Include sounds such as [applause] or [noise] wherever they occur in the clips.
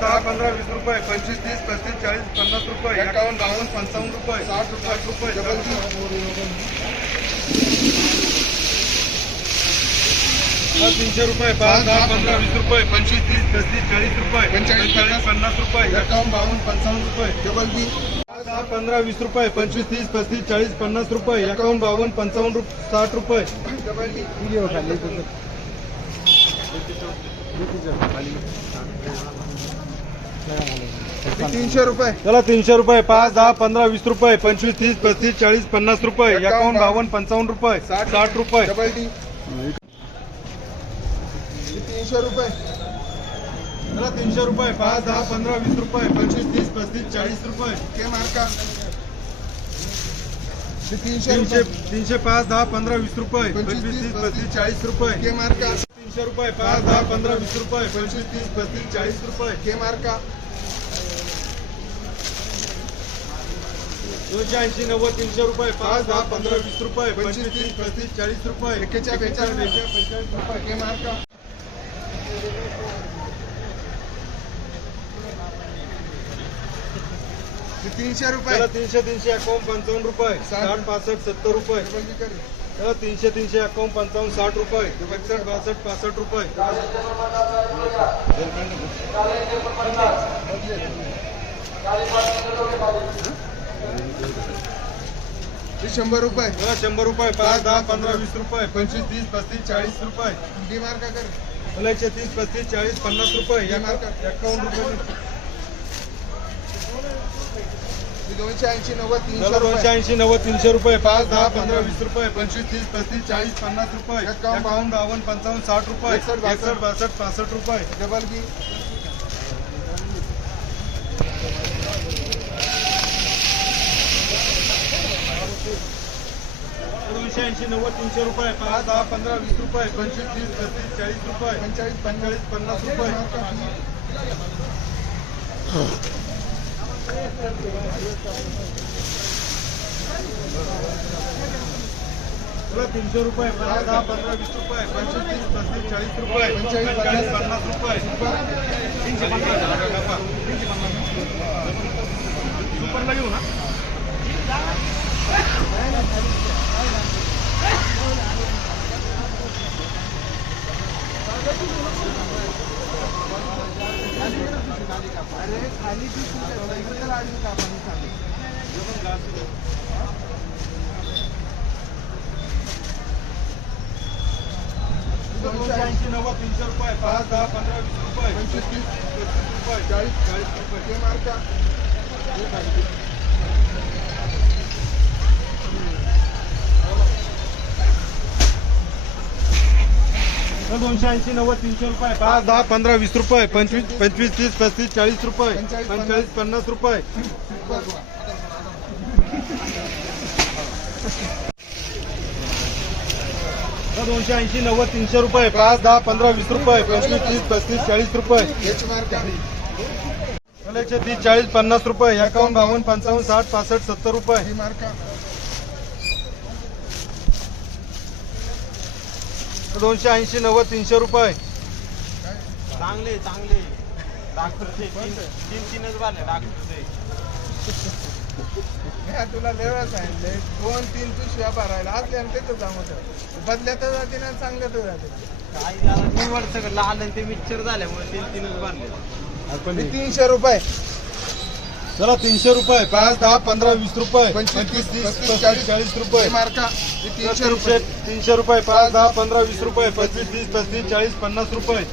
दहा पंधरा वीस रुपये पंचवीस तीस पस्तीस चाळीस पन्नास रुपये एकावन्न बावन्न पंचावन्न रुपये साठ रुपये आठ रुपये तीनशे रुपये पाच दहा पंधरा वीस रुपये पंचवीस तीस पस्तीस चाळीस रुपये पंचेचाळीस, पंचेचाळीस पन्नास. रुपये एकावन्न, बावन्न पंचावन्न रुपये डबल बी दहा पंधरा वीस रुपये पंचवीस तीस पस्तीस चाळीस पन्नास रुपये एकावन्न बावन्न पंचावन्न रुपये साठ रुपये. डबल डी तीनशे रुपये. चला तीनशे रुपये पाच दहा पंधरा वीस रुपये पंचवीस तीस पस्तीस चाळीस पन्नास रुपये एकावन्न बावन्न पंचावन्न रुपये साठ. रुपये. Double D. तीनशे रुपये. चला तीनशे रुपये पाच दहा पंधरा वीस रुपये पंचवीस तीस पस्तीस चाळीस रुपये. के मार्का? तीनशे तीनशे रुपये. तीनशे पाच दहा पंधरा वीस रुपये पंचवीस तीस पस्तीस चाळीस रुपये. के मार्का? तीनशे रुपये पाच दहा पंधरा वीस रुपये पंचवीस तीस पस्तीस चाळीस रुपये. के मार्का? दोनशे ऐंशी नव्वद तीनशे रुपये पाच दहा पंधरा वीस रुपये पंचवीस तीस पस्तीस चाळीस रुपये बेचाळ बेचाळीस, बेचाळीस रुपये के मार्का. तीनशे रुपये. तीनशे तीनशे अकाउंट पंचावन्न रुपये. साठ. पासष्ट सत्तर रुपये. त्याला तीनशे तीनशे अकाउंट पंचावन्न साठ रुपये. एकसष्ट बासष्ट पासष्ट रुपये. ते शंभर रुपये. शंभर रुपये पाच दहा पंधरा वीस रुपये. पंचवीस तीस पस्तीस चाळीस रुपये. डी मार्का कर. एकशे तीस पस्तीस चाळीस पन्नास रुपये. एका- एकावन्न रुपये. दोनशे ऐंशी नव्वद तीनशे दोनशे ऐंशी नव्वद तीनशे रुपये. पाच दहा पंधरा वीस रुपये. पंचवीस तीस पस्तीस चाळीस पन्नास रुपये. एकावन्न, एकावन्न बावन्न पंचावन्न साठ रुपये. एकसष्ट, बासष्ट. बासष्ट पासष्ट रुपये. डबल बी दोनशे ऐंशी नव्वद तीनशे रुपये पाच दहा पंधरा वीस रुपये पंचवीस तीस पस्तीस चाळीस रुपये पंचेचाळीस पंचेचाळीस पन्नास रुपये. तीनशे रुपये पाच दहा पंधरा वीस रुपये पंचवीस तीस पस्तीस चाळीस रुपये पंचेचाळीस पन्नास. रुपये. सुपरला घेऊ ना दोनशे ऐंशी नव्वद तीनशे रुपये पाच दहा पंधरा वीस रुपये पंचवीस तीस. पस्तीस रुपये चाळीस चाळीस रुपये. मार्का दोनशे ऐंशी नव्वद तीनशे रुपये पाच दहा पंधरा वीस रुपये. पंचवीस पंचवीस तीस पस्तीस चाळीस रुपये. पंचेचाळीस पन्नास रुपये. दोनशे ऐंशी नव्वद तीनशे रुपये. पाच दहा पंधरा वीस रुपये. पंचवीस तीस पस्तीस चाळीस रुपये. एकशे तीस चाळीस पन्नास रुपये. एकावन्न बावन्न पंचावन्न साठ पासष्ट सत्तर रुपये. दोनशे ऐंशी नव्वद तीनशे रुपये. चांगले चांगले. तीन तीनच तुला लेवा सांगितले दोन तीन पिशव्या भरायला. आज आणि तिथं जमत बदल्या तर जाते ना चांगल्या तर जाते निवड सगळं लहान आणि ते मिक्सर झाल्यामुळे तीन तीनच बारले हे तीनशे रुपये. चला तीनशे रुपये. पाच दहा पंधरा वीस रुपये. पंचवीस, तीस चाळीस. चाळीस रुपये. मार्का तीनशे रुपये. तीनशे रुपये. पाच दहा पंधरा वीस रुपये. पंचवीस तीस पस्तीस चाळीस पन्नास रुपये.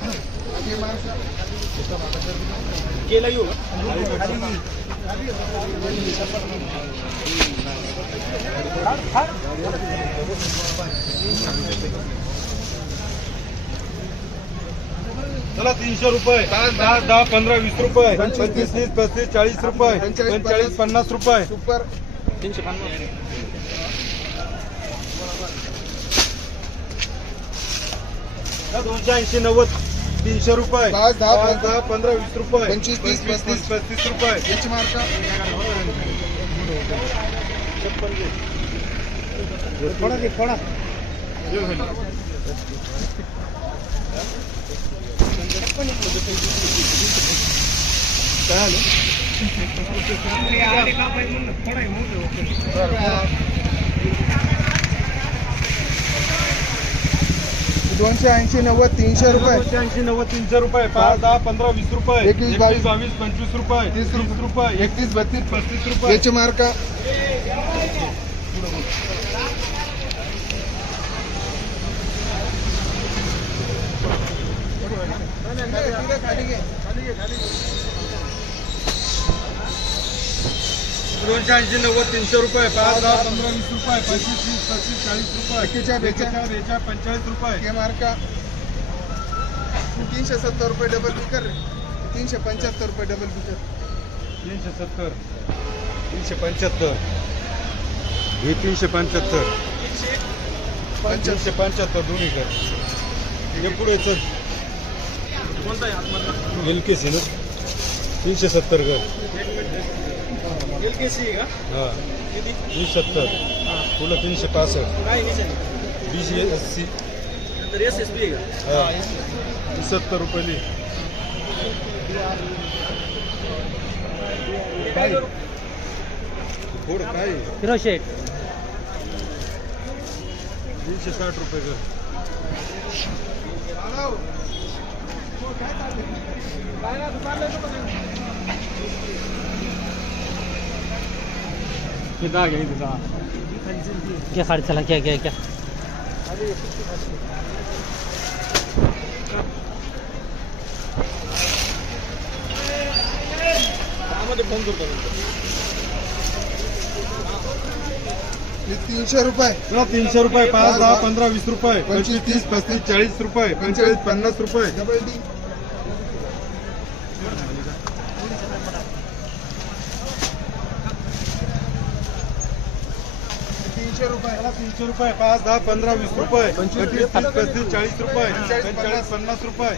हे मार्का केलं घेऊ चला तीनशे रुपये. दहा दहा पंधरा वीस रुपये. पंचवीस तीस. पस्तीस चाळीस रुपये. पंचेचाळीस, पन्नास. रुपये. सुपर. तीनशे पन्नास. दोनशे ऐंशी नव्वद. तीनशे रुपये. पाच, दहा, पाच दहा पंधरा वीस रुपये. पंचवीस, तीस, तीस पस्तीस. रुपये. एच मार्का काय आलं दोनशे ऐंशी नव्वद तीनशे रुपये. ऐंशी नव्वद तीनशे रुपये. पाच दहा पंधरा वीस रुपये. एकवीस, बावीस, बावीस पंचवीस रुपये. तीस तीस रुपये. एकतीस बत्तीस. पस्तीस रुपये. याची मार्का. खाली घे खाली घे. दोनशे ऐंशी नव्वद तीनशे रुपये पाच दहा पंधरा. वीस रुपये पंचवीस तीस पस्तीस चाळीस रुपये. एकेचाळीस, एकेचाळीस बेचाळीस पंचेचाळीस रुपये. ये मार्का. तीनशे सत्तर रुपये डबल बी कर रे. तीनशे पंच्याहत्तर रुपये डबल बी कर. तीनशे सत्तर. तीनशे पंच्याहत्तर. हे तीनशे पंच्याहत्तर. तीनशे. पंच्याहत्तर दोन्ही कर. हे पुढे चल. एल के सी ना. तीनशे सत्तर कर. हा। तीनशे सत्तर पुढं तीनशे पासष्ट बी सी। एस सी हा। सत्तर रुपये लिह. थोडं काय हिरो शेट तीनशे साठ रुपये कर। क्या खाली चला क्या क्या क्या हे तीनशे रुपये। चला तीनशे रुपये पाच दहा पंधरा वीस रुपये पंचवीस तीस पस्तीस चाळीस रुपये पंचेचाळीस पन्नास रुपये। डबल डी तीनशे रुपये. तीनशे रुपये पाच दहा पंधरा वीस रुपये. पंचवीस तीस पस्तीस चाळीस रुपये. पंचेचाळीस पन्नास रुपये.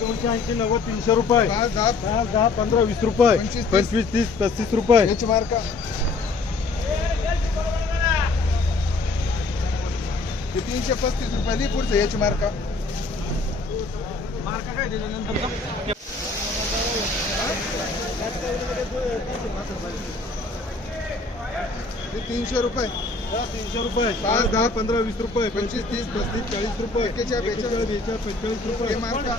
दोनशे ऐंशी नव्वद तीनशे रुपये. पाच दहा. पाच दहा पंधरा वीस रुपये. पंचवीस, तीस. पस्तीस रुपये. याची मार्का तीनशे पस्तीस रुपये. पुढचं याची मार्का हे तीनशे रुपये. तीनशे रुपये. पाच दहा पंधरा वीस रुपये. पंचवीस तीस पस्तीस चाळीस रुपये. एकेचाळीस, एकेचाळीस बेचाळीस पंचेचाळीस हे रुपये मार्का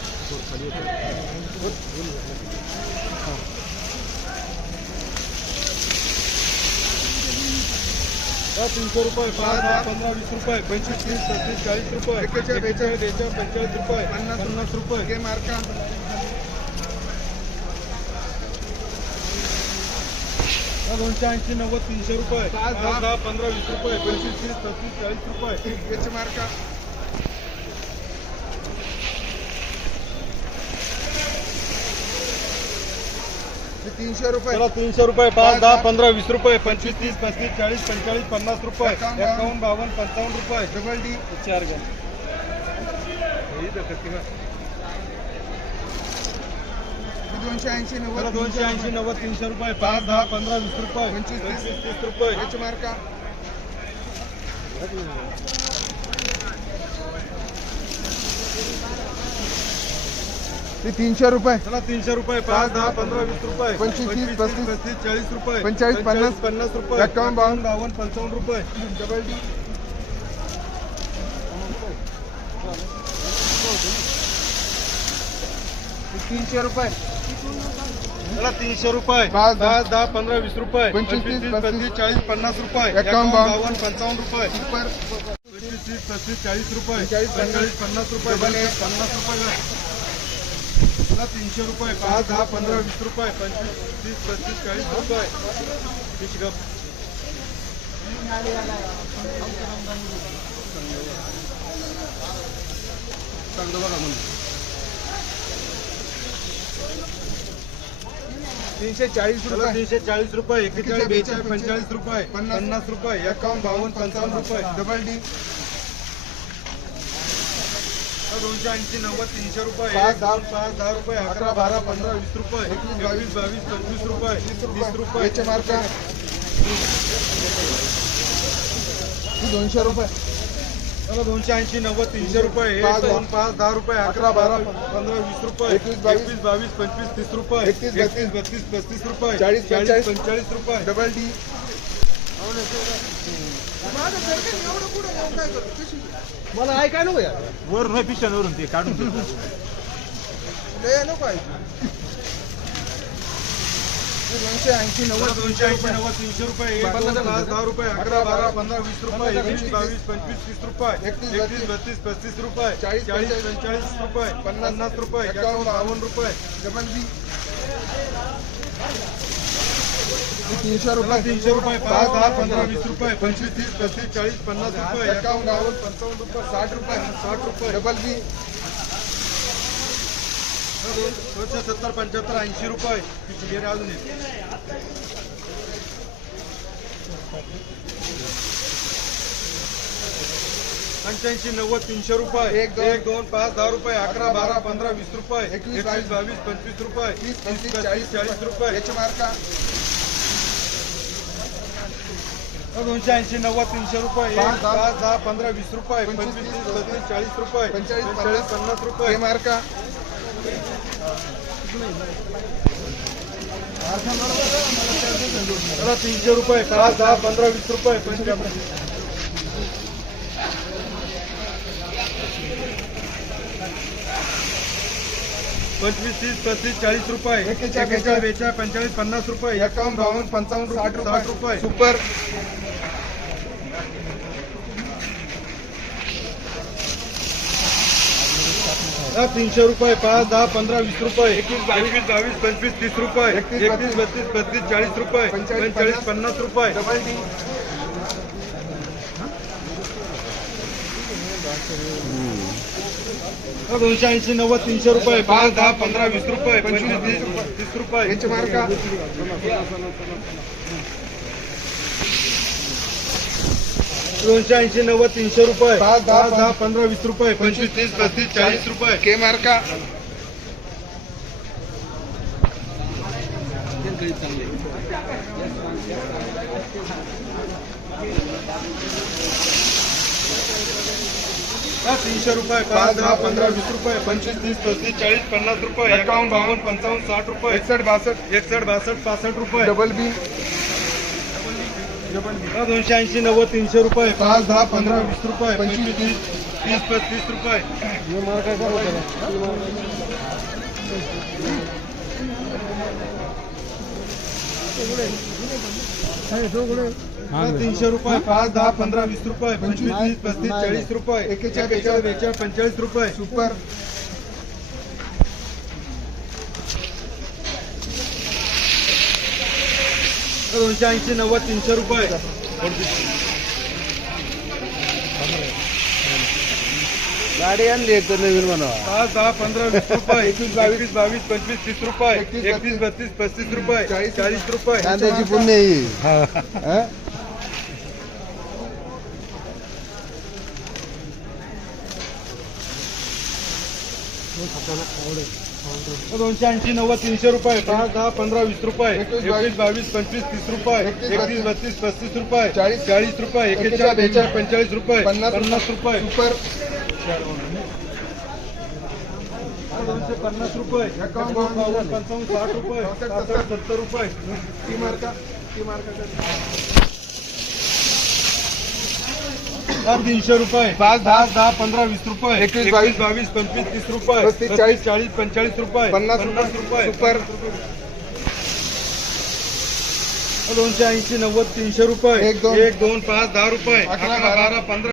तीनशे रुपये. पाच दहा पंधरा वीस रुपये. पंचवीस तीस पस्तीस चाळीस रुपये. एकेचाळीस, बेचाळीस. बेचाळीस पंचेचाळीस रुपये. पन्नास पन्नास रुपये. हे मार्का दोनशे ऐंशी नव्वद तीनशे रुपये. पाच, दहा. दहा पंधरा वीस रुपये. पंचवीस तीस पस्तीस चाळीस रुपये. याची मार्का? तीनशे रुपये. चला तीनशे रुपये पाच दहा पंधरा वीस रुपये. पंचवीस तीस पस्तीस चाळीस पंचेचाळीस पन्नास रुपये. एकावन्न, बावन्न पंचावन्न रुपये. Double D. चार हे दोनशे ऐंशी नव्वद दोनशे ऐंशी नव्वद तीनशे रुपये पाच दहा पंधरा वीस रुपये पंचवीस, तीस. तीस रुपये. याची मार्का हे तीनशे रुपये. चला तीनशे रुपये पाच दहा पंधरा वीस रुपये. पंचवीस, तीस, पस्तीस, पस्तीस चाळीस रुपये. पंचेचाळीस, पन्नास, पन्नास रुपये. एकावन्न, बावन्न, बावन्न पंचावन्न रुपये. डबल डी तीनशे रुपये. तीनशे रुपये. पाच, दहा. दहा पंधरा वीस रुपये. पंचवीस, तीस, तीस पस्तीस, चाळीस पन्नास रुपये. एकावन्न, बावन्न, पंचावन्न रुपये. पंचवीस तीस पस्तीस चाळीस रुपये. पंचेचाळीस, पंचेचाळीस पन्नास रुपये. पन्नास रुपये. चला तीनशे रुपये. पाच दहा पंधरा वीस रुपये. पंचवीस तीस पस्तीस चाळीस रुपये. तीस गप. चांगलं बघा म्हणून. तीनशे चाळीस रुपये. तीनशे चाळीस रुपये एकेचाळीस बेचाळीस, पंचेचाळीस रुपये पन्नास, रुपये एकावन्न बावन्न पंचावन्न रुपये. Double D. दोनशे ऐंशी नव्वद तीनशे रुपये. पाच, एक, दोन पाच दहा रुपये अकरा बारा पंधरा वीस रुपये. एकवीस, बावीस बावीस पंचवीस रुपये. तीस रुपये. मार्का. दोनशे रुपये. दोनशे ऐंशी नव्वद तीनशे रुपये. एक पाच, दोन पाच दहा रुपये अकरा बारा पंधरा. वीस रुपये. एकवीस, बावीस, पंचवीस तीस रुपये. एकतीस, बत्तीस, बत्तीस पस्तीस रुपये. चाळीस, पंचेचाळीस, पंचेचाळीस रुपये. Double D? मला ऐकाय नको वर नाही पिशांवरून ते काढून [laughs] नको दोनशे ऐंशी नव्वद दोनशे ऐंशी नव्वद तीनशे रुपये दहा रुपये अकरा बारा पंधरा वीस रुपये एकवीस बावीस पंचवीस तीस रुपये एकतीस, एकतीस बत्तीस पस्तीस रुपये चाळीस, चाळीस पंचेचाळीस, रुपये पन्नास, रुपये एकावन्न, बावन्न रुपये. बी तीनशे रुपये तीनशे रुपये पाच दहा पंधरा वीस रुपये पंचवीस तीस पस्तीस चाळीस पन्नास रुपये एकावन्न बावन्न पंचावन्न रुपये साठ रुपये साठ रुपये डबल बी. दोनशे सत्तर पंच्याहत्तर ऐंशी रुपये. गेले अजून पंच्याऐंशी नव्वद तीनशे रुपये. एक, एक दोन पाच दहा रुपये. अकरा बारा पंधरा वीस रुपये. एकवीस, एकवीस बावीस पंचवीस रुपये. पस्तीस पस्तीस चाळीस. चाळीस रुपये. याची मार्का दोनशे ऐंशी नव्वद तीनशे रुपये. एक, पाच, दहा, पंधरा वीस रुपये. पंचवीस, पंचवीस तीस चाळीस रुपये. पंचेचाळीस, पन्नास, हे रुपये. मार्का चला तीनशे रुपये पाच दहा पंधरा वीस रुपये पंचवीस पंचवीस तीस पस्तीस चाळीस रुपये. एकेचाळीस, बेचाळीस पंचेचाळीस पन्नास रुपये. एकावन्न बावन्न पंचावन्न साठ रुपये. सुपर. तीनशे रुपये पाच दहा पंधरा वीस रुपये. एकवीस बावीस बावीस पंचवीस तीस रुपये. एकतीस, बत्तीस. पस्तीस चाळीस रुपये. पंचेचाळीस, पन्नास. रुपये. दोनशे ऐंशी नव्वद तीनशे रुपये. पाच दहा पंधरा वीस रुपये. पंचवीस तीस तीस. रुपये याची मार्का दोनशे ऐंशी नव्वद तीनशे रुपये. पाच, दहा, दहा पंधरा. वीस रुपये. पंचवीस तीस पस्तीस चाळीस रुपये. के मार्का? तीनशे रुपये पाच दहा पंधरा वीस रुपये. पंचवीस तीस पस्तीस चाळीस पन्नास रुपये. एकावन्न बावन्न पंचावन्न साठ रुपये. एकसष्ट बासष्ट एकसष्ट बासष्ट पासष्ट रुपये. Double B. दोनशे ऐंशी नव्वद तीनशे रुपये. पाच, दहा, पंधरा वीस रुपये. पंचवीस, तीस तीस पस्तीस रुपये. तीनशे रुपये. पाच दहा पंधरा वीस रुपये. पंचवीस तीस पस्तीस चाळीस रुपये. एकेचाळीस बेचाळीस पंचेचाळीस रुपये. सुपर. दोनशे ऐंशी नव्वद तीनशे रुपये. गाडी आणली एक तर नवीन म्हणा. पाच दहा पंधरा वीस रुपये. एकवीस, बावीस, बावीस पंचवीस तीस रुपये. एकतीस, बत्तीस. पस्तीस रुपये. चाळीस, चाळीस रुपये. कांद्याची पुण्य ही. हा? दोनशे ऐंशी नव्वद तीनशे रुपये पाच दहा पंधरा वीस रुपये एकवीस, बावीस पंचवीस तीस रुपये एकतीस, बत्तीस. पस्तीस रुपये चाळीस, चाळीस रुपये एकेचाळीस, बेचाळीस. पंचेचाळीस रुपये पन्नास, पन्नास रुपये. सुपर. दोनशे पन्नास रुपये. पंचावन्न साठ रुपये सत्तर, रुपये. टी मार्का टी मार्का तीनशे रुपये. पाच दहा दहा पंधरा वीस रुपये. एकवीस, बावीस, बावीस पंचवीस तीस रुपये. चाळीस, चाळीस पंचेचाळीस रुपये. पन्नास रुपये. सुपर. दोनशे ऐंशी नव्वद तीनशे रुपये. एक, दोन, एक दोन पाच दहा रुपये. अकरा, बारा पंधरा.